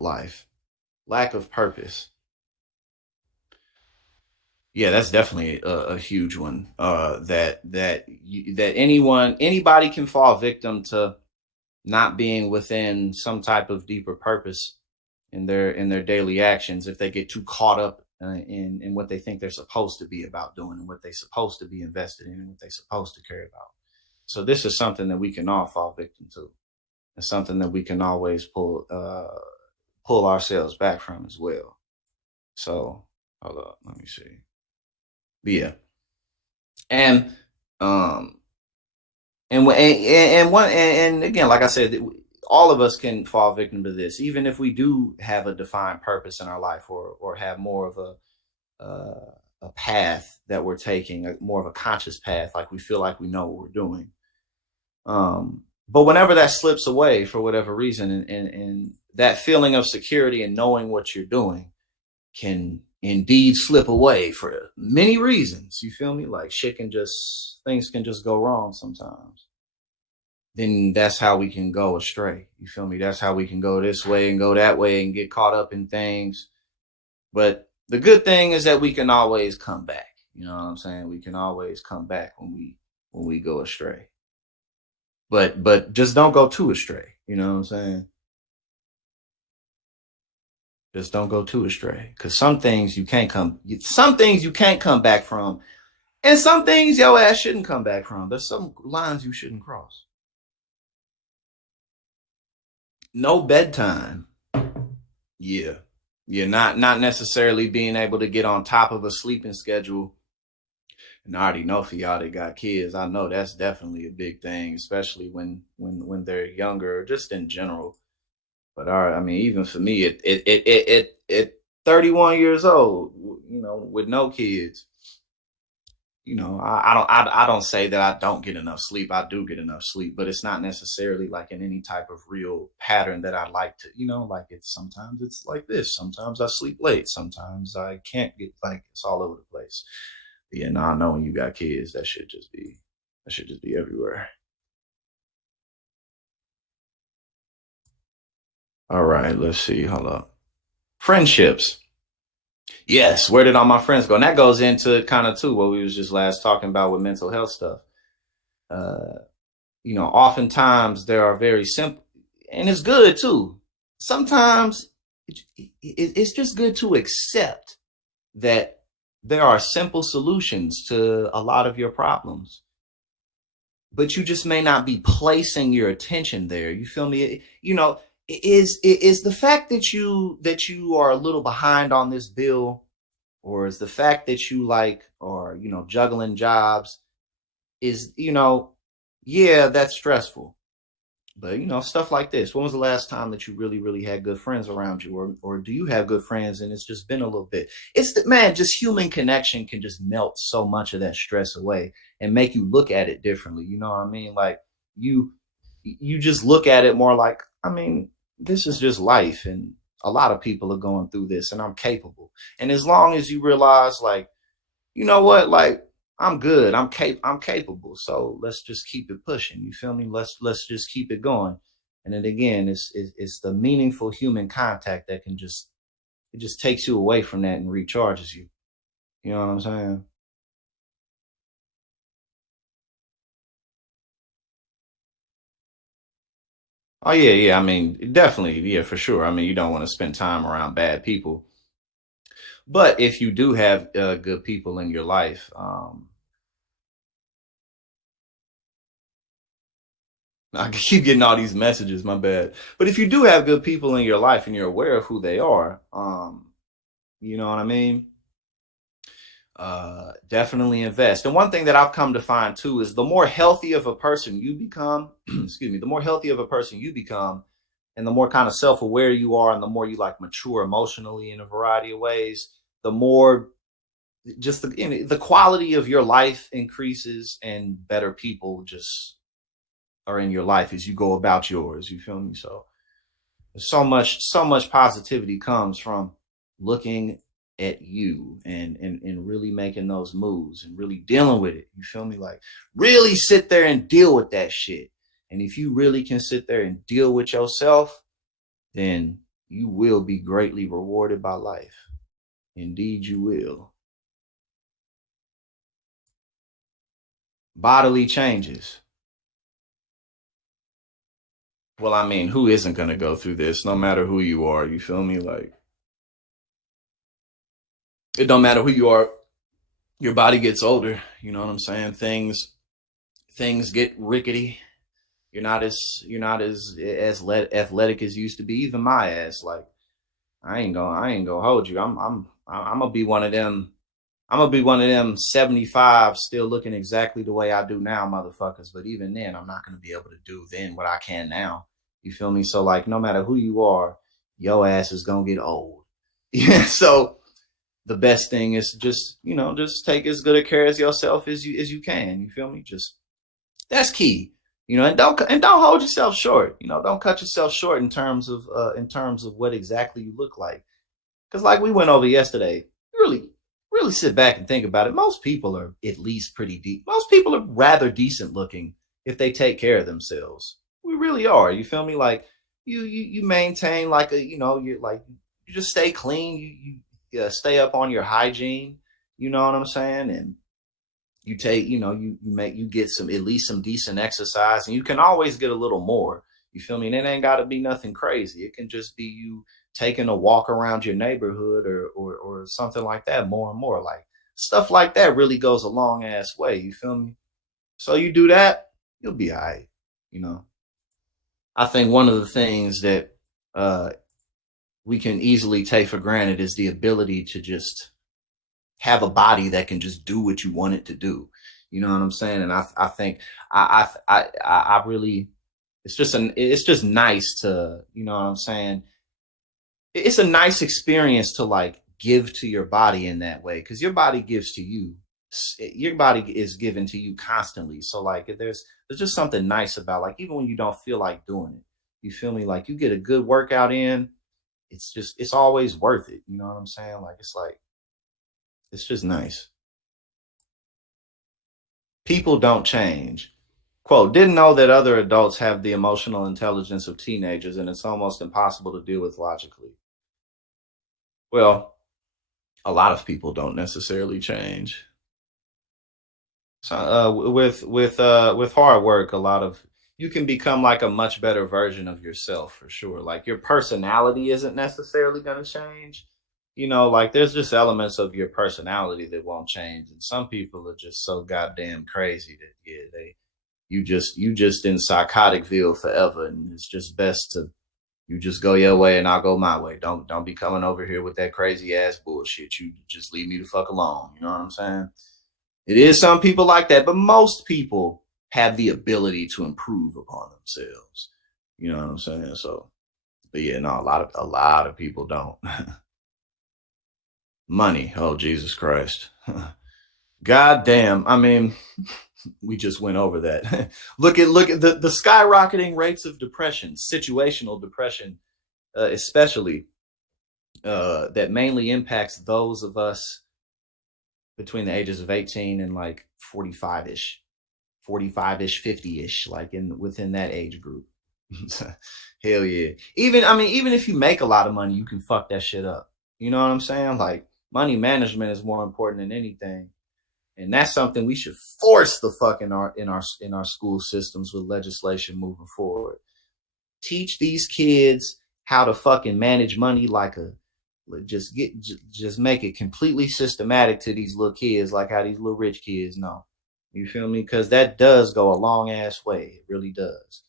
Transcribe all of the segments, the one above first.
life. Lack of purpose. Yeah, that's definitely a huge one. That anybody can fall victim to not being within some type of deeper purpose in their daily actions if they get too caught up in what they think they're supposed to be about doing and what they're supposed to be invested in and what they're supposed to care about. So this is something that we can all fall victim to, and something that we can always pull ourselves back from as well. So hold up, let me see. But yeah, and um, and again, like I said, all of us can fall victim to this, even if we do have a defined purpose in our life, or have more of a path that we're taking, more of a conscious path, like we feel like we know what we're doing. But whenever that slips away for whatever reason, and that feeling of security and knowing what you're doing can indeed slip away for many reasons. You feel me? Like things can just go wrong sometimes. Then that's how we can go astray. You feel me? That's how we can go this way and go that way and get caught up in things. But the good thing is that we can always come back. You know what I'm saying? We can always come back when we go astray. But just don't go too astray. You know what I'm saying? Just don't go too astray. Cause some things you can't come back from. And some things your ass shouldn't come back from. There's some lines you shouldn't cross. No bedtime. Yeah. Yeah, not necessarily being able to get on top of a sleeping schedule. And I already know for y'all that got kids, I know that's definitely a big thing, especially when they're younger, just in general. But all right, I mean, even for me, it 31 years old, with no kids, I don't say that I don't get enough sleep. I do get enough sleep, but it's not necessarily like in any type of real pattern that I like to, like sometimes it's like this. Sometimes I sleep late. Sometimes I can't get, like, it's all over the place. But yeah, no, I know when you got kids, that should just be everywhere. All right, let's see. Hold up. Friendships. Yes, where did all my friends go? And that goes into kind of too what we was just last talking about with mental health stuff. Uh, oftentimes there are very simple, and it's good too. Sometimes it's just good to accept that there are simple solutions to a lot of your problems, but you just may not be placing your attention there. You feel me? Is the fact that you are a little behind on this bill, or is the fact that you like, or juggling jobs, is, yeah, that's stressful. But stuff like this. When was the last time that you really, really had good friends around you, or do you have good friends and it's just been a little bit? It's the man, just human connection can just melt so much of that stress away and make you look at it differently. You know what I mean? Like, you you just look at it more like, I mean, this is just life, and a lot of people are going through this, and I'm capable. And as long as you realize, like, you know what, like, I'm good, I'm capable, so let's just keep it pushing. You feel me? Let's just keep it going. And then again, it's the meaningful human contact that can just, it just takes you away from that and recharges you. You know what I'm saying? Oh yeah, yeah, I mean, definitely, yeah, for sure. I mean, you don't want to spend time around bad people, but if you do have good people in your life, I keep getting all these messages, my bad. But if you do have good people in your life and you're aware of who they are, you know what I mean? Definitely invest. And one thing that I've come to find too is the more healthy of a person you become, excuse me, the more healthy of a person you become, and the more kind of self-aware you are, and the more you like mature emotionally in a variety of ways, the more just the quality of your life increases, and better people just are in your life as you go about yours. You feel me? So so much positivity comes from looking at you, and really making those moves and really dealing with it. You feel me? Like, really sit there and deal with that shit. And if you really can sit there and deal with yourself, then you will be greatly rewarded by life. Indeed, you will. Bodily changes. Well, I mean, who isn't going to go through this, no matter who you are? You feel me? Like, it don't matter who you are. Your body gets older. You know what I'm saying? Things get rickety. You're not as athletic as you used to be. Even my ass, like, I ain't gonna hold you. I'm gonna be one of them. I'm gonna be one of them 75 still looking exactly the way I do now, motherfuckers. But even then, I'm not gonna be able to do then what I can now. You feel me? So like, no matter who you are, your ass is gonna get old. Yeah. So the best thing is just, just take as good a care as yourself as you can. You feel me? Just that's key. And don't hold yourself short. Don't cut yourself short in terms of what exactly you look like. Because like we went over yesterday, really, really sit back and think about it. Most people are at least pretty deep. Most people are rather decent looking if they take care of themselves. We really are. You feel me? Like you maintain like you just stay clean. You stay up on your hygiene. You know what I'm saying? And you take, you get some, at least some decent exercise, and you can always get a little more. You feel me? And it ain't got to be nothing crazy. It can just be you taking a walk around your neighborhood or something like that. More and more, like stuff like that really goes a long ass way. You feel me? So you do that, you'll be all right. You know, I think one of the things that uh, we can easily take for granted is the ability to just have a body that can just do what you want it to do. You know what I'm saying? And I think I really, it's just nice to, you know what I'm saying? It's a nice experience to like give to your body in that way, because your body gives to you. Your body is given to you constantly. So like there's just something nice about, like, even when you don't feel like doing it, you feel me? Like you get a good workout in, it's always worth it. You know what I'm saying? Like it's just nice. People don't change. Quote, didn't know that other adults have the emotional intelligence of teenagers and it's almost impossible to deal with logically. Well, a lot of people don't necessarily change. So with hard work, a lot of you can become like a much better version of yourself for sure. Like your personality isn't necessarily going to change. Like there's just elements of your personality that won't change, and some people are just so goddamn crazy that yeah, you just in psychoticville forever, and it's just best to you just go your way and I'll go my way. Don't be coming over here with that crazy ass bullshit. You just leave me the fuck alone. You know what I'm saying? It is some people like that, but most people have the ability to improve upon themselves. You know what I'm saying? So, but yeah, no, a lot of people don't. Money, oh Jesus Christ. God damn. I mean, we just went over that. Look at the skyrocketing rates of depression, situational depression, especially that mainly impacts those of us between the ages of 18 and like 45ish, 45ish, 50ish, like in within that age group. Hell yeah. Even if you make a lot of money, you can fuck that shit up. You know what I'm saying? Like money management is more important than anything. And that's something we should force the fuck in our school systems with legislation moving forward. Teach these kids how to fucking manage money like a just make it completely systematic to these little kids, like how these little rich kids know. You feel me? Because that does go a long ass way. It really does.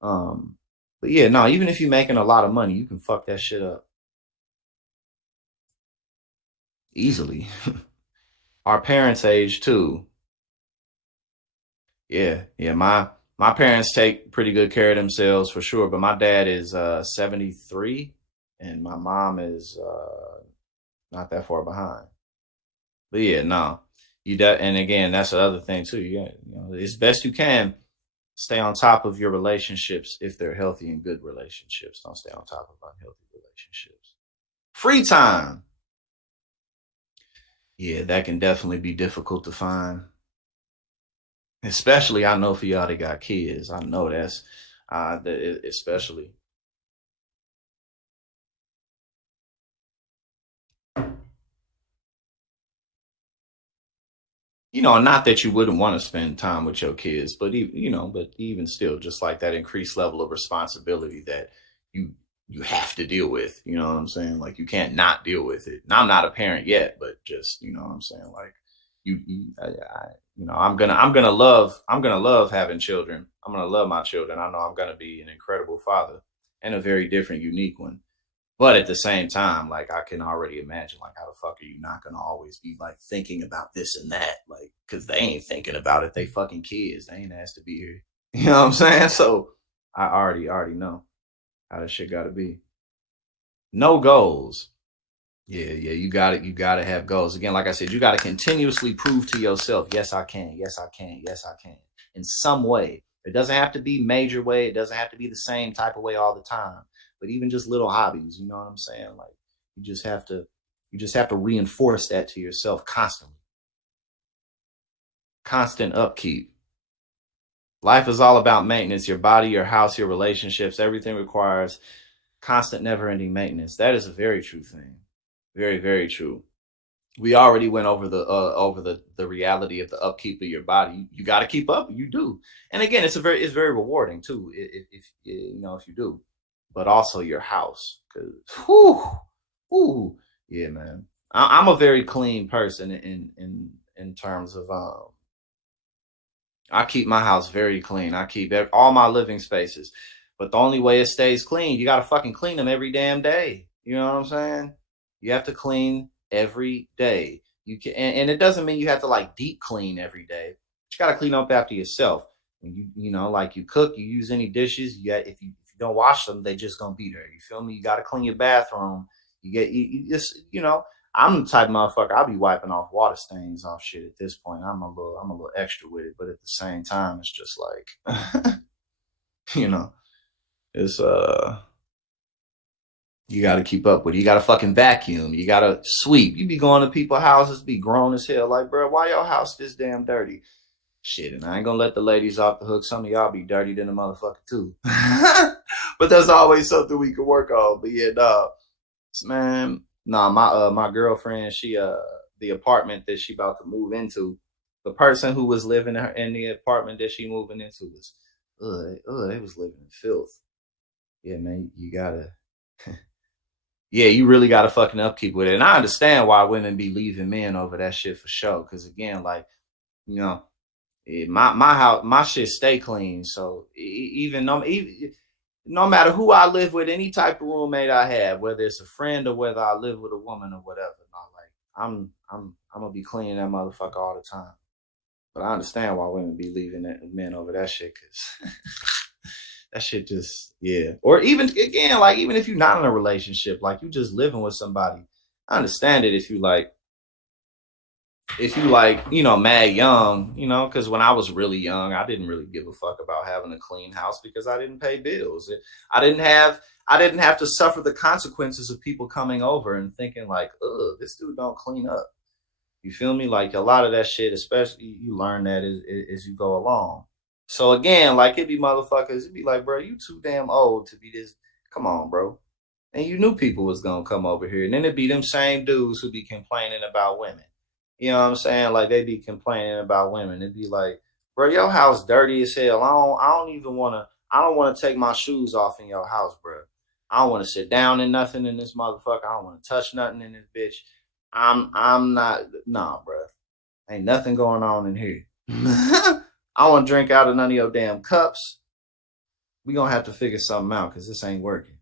Um, but yeah, no, even if you're making a lot of money, you can fuck that shit up easily. Our parents' age too. Yeah, yeah. My parents take pretty good care of themselves for sure. But my dad is 73, and my mom is not that far behind. But yeah, no, and again, that's the other thing too. It's best you can stay on top of your relationships if they're healthy and good relationships. Don't stay on top of unhealthy relationships. Free time, yeah, that can definitely be difficult to find. Especially, I know for y'all that got kids. I know that's especially. Not that you wouldn't want to spend time with your kids, but but even still, just like that increased level of responsibility that you you have to deal with. You know what I'm saying? Like you can't not deal with it. Now I'm not a parent yet, but just what I'm saying. Like I'm gonna love having children. I'm gonna love my children. I know I'm gonna be an incredible father and a very different, unique one. But at the same time, like I can already imagine, like how the fuck are you not gonna always be like thinking about this and that, like because they ain't thinking about it. They fucking kids. They ain't asked to be here. You know what I'm saying? So I already know how this shit got to be. No goals. Yeah, yeah. You got it. You got to have goals. Again, like I said, you got to continuously prove to yourself, yes, I can. Yes, I can. Yes, I can. In some way. It doesn't have to be major way. It doesn't have to be the same type of way all the time. But even just little hobbies, you know what I'm saying? Like you just have to reinforce that to yourself constantly. Constant upkeep. Life is all about maintenance. Your body, your house, your relationships, everything requires constant, never ending maintenance. That is a very true thing. Very, very true. We already went over the reality of the upkeep of your body. You got to keep up. You do. And again, it's very rewarding too if you do. But also your house, because whoo, yeah, man. I'm a very clean person in terms of I keep my house very clean. I keep all my living spaces. But the only way it stays clean, you got to fucking clean them every damn day. You know what I'm saying? You have to clean every day. You can, and it doesn't mean you have to like deep clean every day. But you got to clean up after yourself. When like you cook, you use any dishes. If you don't wash them, they just gonna be there. You feel me? You got to clean your bathroom. You just I'm the type of motherfucker. I'll be wiping off water stains off shit at this point. I'm a little extra with it, but at the same time, it's just like, you know, it's you got to keep up with it. You got to fucking vacuum. You got to sweep. You be going to people's houses, be grown as hell. Like, bro, why your house this damn dirty? Shit, and I ain't gonna let the ladies off the hook. Some of y'all be dirty than a motherfucker too. But that's always something we can work on. But yeah, dog, man. Nah, my girlfriend, she the apartment that she about to move into, the person who was living in the apartment that she moving into was they was living in filth. Yeah, man, you gotta yeah, you really gotta fucking upkeep with it. And I understand why women be leaving men over that shit for sure. Cause again, like, you know, my house, my shit stay clean. So even no matter who I live with, any type of roommate I have, whether it's a friend or whether I live with a woman or whatever, not like I'm gonna be cleaning that motherfucker all the time. But I understand why women be leaving men over that shit, cause that shit just yeah. Or even again, like even if you're not in a relationship, like you just living with somebody, I understand it if you like, mad young, because when I was really young, I didn't really give a fuck about having a clean house because I didn't pay bills. I didn't have to suffer the consequences of people coming over and thinking like, oh, this dude don't clean up. You feel me? Like a lot of that shit, especially you learn that as you go along. So again, like it be motherfuckers, it be like, bro, you too damn old to be this. Come on, bro. And you knew people was gonna come over here. And then it'd be them same dudes who be complaining about women. You know what I'm saying? Like they be complaining about women. It'd be like, bro, your house dirty as hell. I don't wanna take my shoes off in your house, bro. I don't want to sit down in nothing in this motherfucker. I don't want to touch nothing in this bitch. I'm not nah, bro. Ain't nothing going on in here. I want to drink out of none of your damn cups. We gonna have to figure something out because this ain't working.